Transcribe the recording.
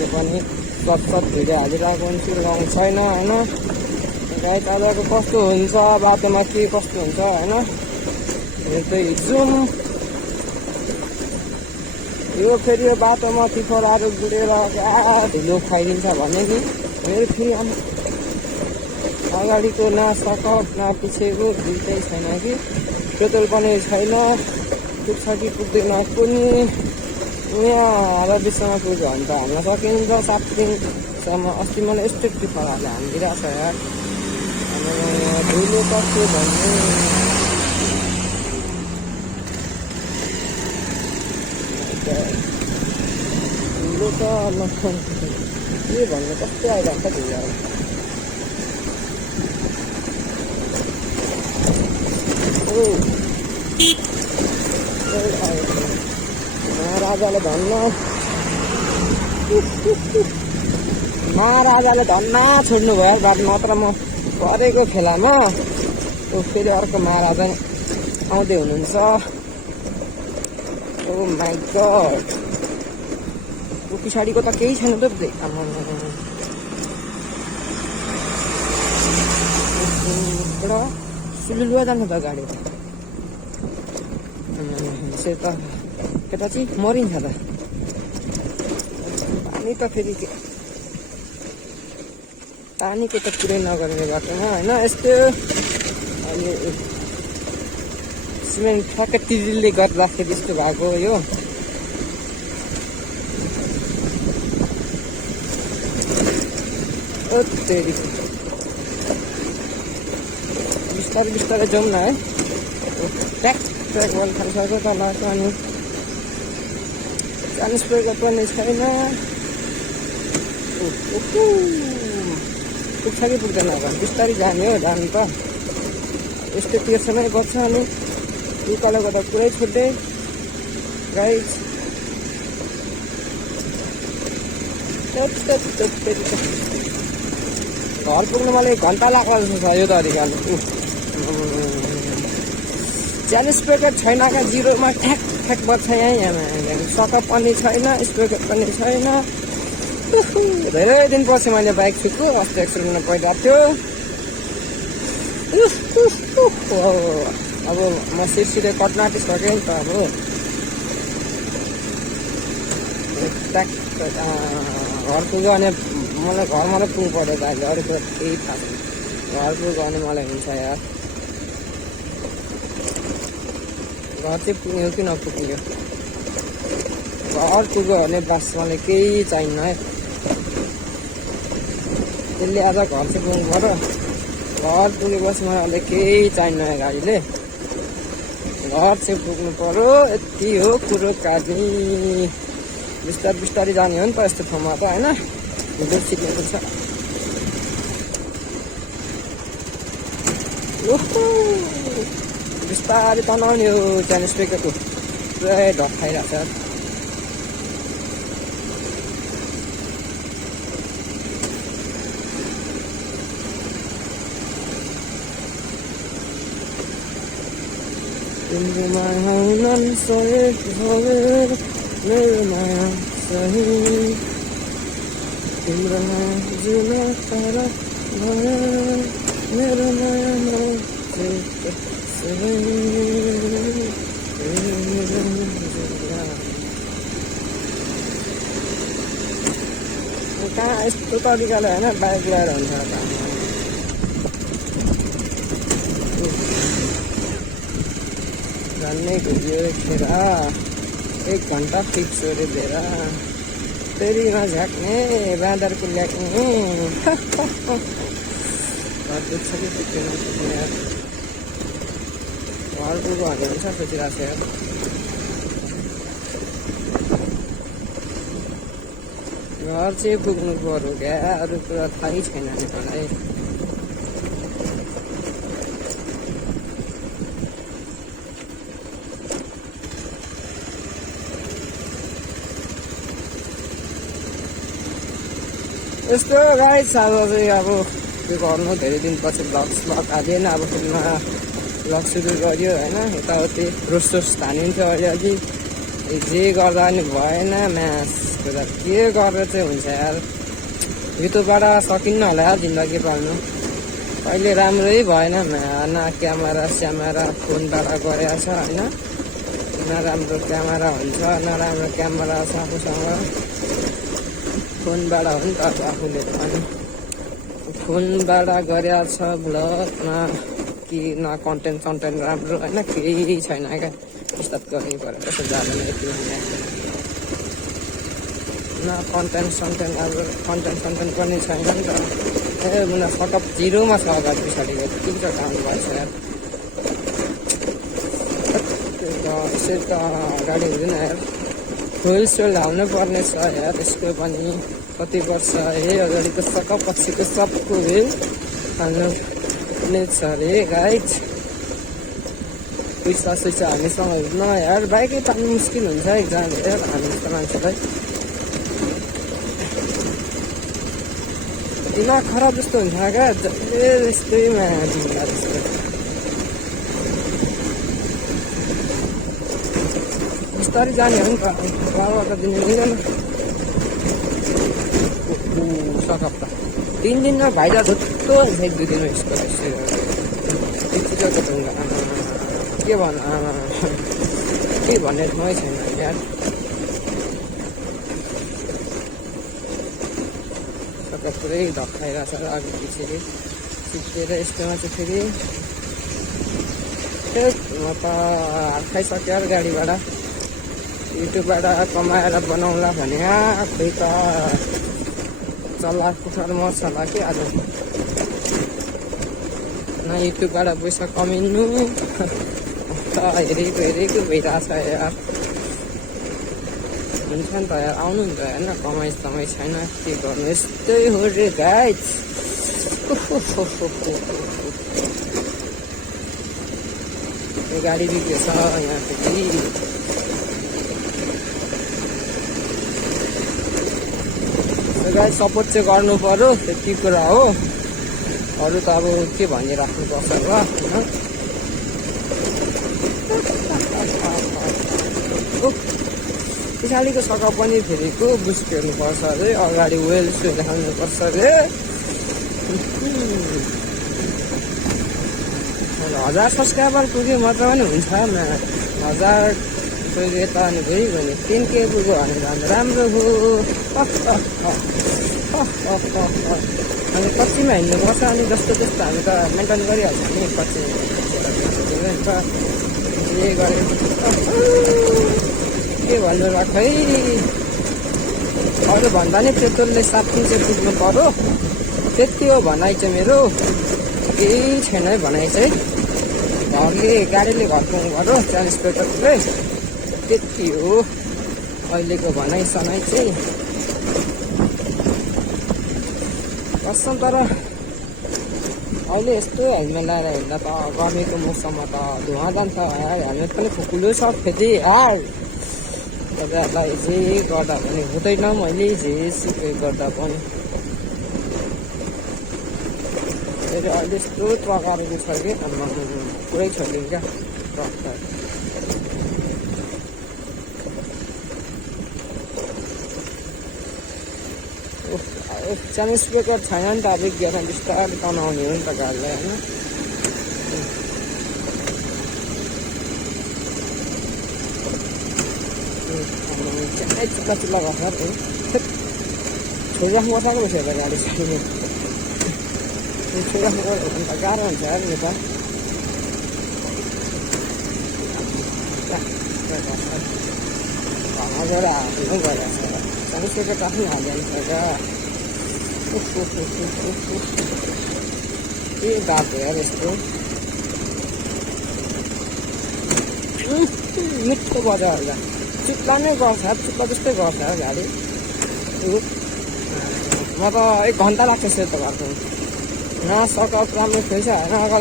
त्यो पनि सत भिडियो हालिरहेको हुन्छु, रङ छैन होइन। गाइस आजको कस्तो हुन्छ बाटोमा, के कस्तो हुन्छ होइन, हेर्दै जाउँ। यो फेरि यो बाटोमा टिफरहरू गुडेर क्या ढिलो खाइदिन्छ भने कि फेरि अगाडिको न सकप न पछिको दुइटै छैन कि, पेट्रोल पनि छैन, पुग्छ कि पुग्दैन कुनै। यहाँ हराबिसमा पुग्यो भने त हाल्न सकिन्छ 7 दिनसम्म। अस्ति मलाई यस्तो टिफरहरूले हानिदिइरहेको छ यार। ढिलो कस्तो भन्ने ढिलो त के भन्नु, कस्तो आइरहेको छ ढिलो। महाराजाले धन्न छोड्नु भयो बात मात्र। म परेको खेलामा फेरि अर्को महाराजा आउँदै हुनुहुन्छ। ओ माइ गड, ऊ पछाडिको त केही छैन त। एउटा सुलुलुवा जान्छ त गाडी त, त केटा चाहिँ मरिन्छ त। पानी त फेरि पानीको त कुरै नगर्ने बाटोमा होइन। यस्तो अहिले सिमेन्ट ठ्याक्कै तिरिले गर्दाखेरि यस्तो भएको यो। बिस्तारै बिस्तारै जाउँ न है। ट्र्याक ट्र्याक गर्नु थालिसक्यो त लास्ट। अनि ट्रान्सफरको पनि छैन। पुग्छ कि पुग्दैन अब, बिस्तारै जाने हो जानु त। यस्तो तेर्समै गर्छ। अनि उकालो गर्दा पुरै छुट्टै गाइस। घर पुग्नु मलाई 1 घन्टा लाग्छ जस्तो छ यो तरिकाले। च्यान स्प्रेकर छैन क्या, जिरोमा ठ्याक ठ्याक बज्छ यहाँ। सकअप पनि छैन, स्प्रेकर पनि छैन। धेरै दिनपछि मैले बाइक छुट्छु। अस्ति एक्सिडेन्टमा परिरहेको थियो। अब म सिधै कट्न आँटिसकेँ नि त। अब घर पुग्यो भने मलाई घरमा नै पुग्नु पऱ्यो त अहिले। अरू त केही थाहा छैन। घर पुग्यो भने मलाई हुन्छ यार। घर चाहिँ पुग्यो कि नपुग्यो, घर पुग्यो भने बस मलाई केही चाहिन्न है। त्यसले आज घर चाहिँ पुग्नु पऱ्यो। घर पुगेपछि मलाई अहिले केही चाहिन्न है गाडीले। घर चाहिँ पुग्नु पऱ्यो, यति हो कुरो काट्ने। बिस्तारै बिस्तारै जाने हो नि त यस्तो ठाउँमा त होइन। हिँड्नु सिक्नु छ। बिस्तारै तनाउने हो। च्यान स्प्रेकरको पुरै ढक खाइरहेको छ। तिम्रो माया नसहेक भएर मेरो माया सही, तिम्रो माया जुन तर मेरो माया नसहेक सही। कहाँ यस्तो तरिकाले होइन बाइक ल्याएर हुन्छ। झन्नै घुरियो खेर 1 घन्टा फिक्स गरे दिएर फेरि नझ्याक्ने बाँदरको ल्याक्ने। घर दुख्छ कि पुग्दैन पुग्ने यार। घर पुग्यो भने हुन्छ सोचिरहेको छ यार। घर चाहिँ पुग्नु पर्यो क्या, अरू कुरा थाहै छैन नि मलाई। यस्तो गाइस अब चाहिँ अब त्यो गर्नु धेरै दिनपछि ब्लग हालेन। अब फिल्ममा ब्लग सुरु गर्यो होइन। यताउति रोस तानिन्थ्यो अलिअलि, जे गर्दा पनि भएन। म्यास यसको त के गरेर चाहिँ हुन्छ यार। युट्युबबाट सकिन्न होला यार जिन्दगी पाउनु। कहिले राम्रै भएन न क्यामेरा स्यामेरा फोनबाट गरेको छ होइन। नराम्रो क्यामेरा हुन्छ, नराम्रो क्यामेरा छ आफूसँग। फोनबाट हो नि त आफूले पनि फोनबाट गरेको छ भ्लगमा कि न कन्टेन्ट सन्टेन्ट राम्रो होइन, केही छैन क्या। स्टार्ट गर्नु पऱ्यो कसो जाँदैन यति न कन्टेन्ट सन्टेन्ट राम्रो कन्टेन्ट सन्टेन्ट पनि छैन नि त। ए मुना सकअप जिरोमा छ अगाडि पछाडिको के छ काम गर्छ यार। यसै त अगाडि हुँदैन यार। फुल सोल हाल्नु पर्ने छ यार त्यसको पनि कति वर्ष है अगाडि त सकअप पछिको सबको है हाल्नु नै छ अरे गाइज। पैसा सैसा हामीसँग हुँदैन यार, बाइकै तान्नु मुस्किल हुन्छ एकजना यार हामी जस्तो मान्छेलाई। दिमाग खराब जस्तो हुन्छ क्या यस्तैमा दिमाग जस्तो। बिस्तारै जाने हो नि त, बाबाका दिने मिल्दैन सकअप त। 3 दिनमा भाइरा धुत्तो हुन्छ 1-2 दिनमा यसको यतिको त के भन्नु के भन्ने मै छैन यार। सकअप पुरै धक्काइरहेको छ अघि पछि सिकेर यस्तोमा चाहिँ फेरि म त हात खाइसक्यो यार गाडीबाट। युट्युबबाट कमाएर बनाउला भने खोइ त चल्ला कुखुरा मर्छ होला कि आज। न युट्युबबाट पैसा कमाउनु त हेरेको भइरहेछ यार। हुन्छ नि त यार आउनु नि त होइन, कमाइ समय छैन के गर्नु यस्तै हो रे गाइज। यो गाडी बिग्रेछ यहाँ फेरि। गाइज सपोर्ट चाहिँ गर्नु पर्यो त्यति कुरा हो, अरू त अब के भनिराख्नुपर्छ ल होइन। पछाडिको सकअप पनि फेरिको बुस्ट हेर्नुपर्छ अरे, अगाडि वेल सुल देखाउनुपर्छ अरे। 1000 सब्सक्राइबर पुग्यो मात्र पनि हुन्छ न, 1000 पुग्यो त अनि भइगयो नि। 10K पुग्यो भने झन् राम्रो हो। अनि कच्चीमा हिँड्नुपर्छ अनि जस्तो त्यस्तो हामी त मेन्टेन गरिहाल्छ नि कच्ची त जे गरे के भन्नु र खै। अरू भन्दा नि पेट्रोलले 7 दिन चाहिँ पुग्नु पर्यो त्यति हो भनाइ चाहिँ मेरो। केही छैन है भनाइ चाहिँ, घरले गाडीले घर पुग्नु पर्यो 40 पेट्रोलले त्यति हो अहिलेको भनाइ सनाइ चाहिँ। कसम तर अहिले यस्तो हेलमेट लगाएर हिँड्दा त गर्मीको मौसममा त धुवा जान्छ यार। हेलमेट पनि खुकुलो छ फेरि यार। तपाईँहरूलाई जे गर्दा पनि हुँदैन मैले जे सिके गर्दा पनि। फेरि अहिले यस्तो प्रकारको छ कि पुरै छोडिदिउँ क्या ट्रक। चाइनिज ब्रेकर छैन नि त, अब गियर बिस्तारै तनाउने हो नि त गाडीलाई होइन। चिप्ला चिप्ला गर्छ छोडिराख्नु पर्छ रहेछ त गाडी साइडमा। छोडिराख्नु पर्यो भने त गाह्रो हुन्छ यार नि त। घरमा गएर हाल्नु गइरहेको छ चाइनिज ब्रेकर त आफ्नै हालिहाल्छ क्या। के बाटो यार यस्तो मिठो बजार होला। चिप्ला नै गर्छ चिप्ला जस्तै गर्छ गाडी। म त 1 घन्टा लाग्छ सेतो भएको न सकअप राम्रो थिएछ होइन। अगाडि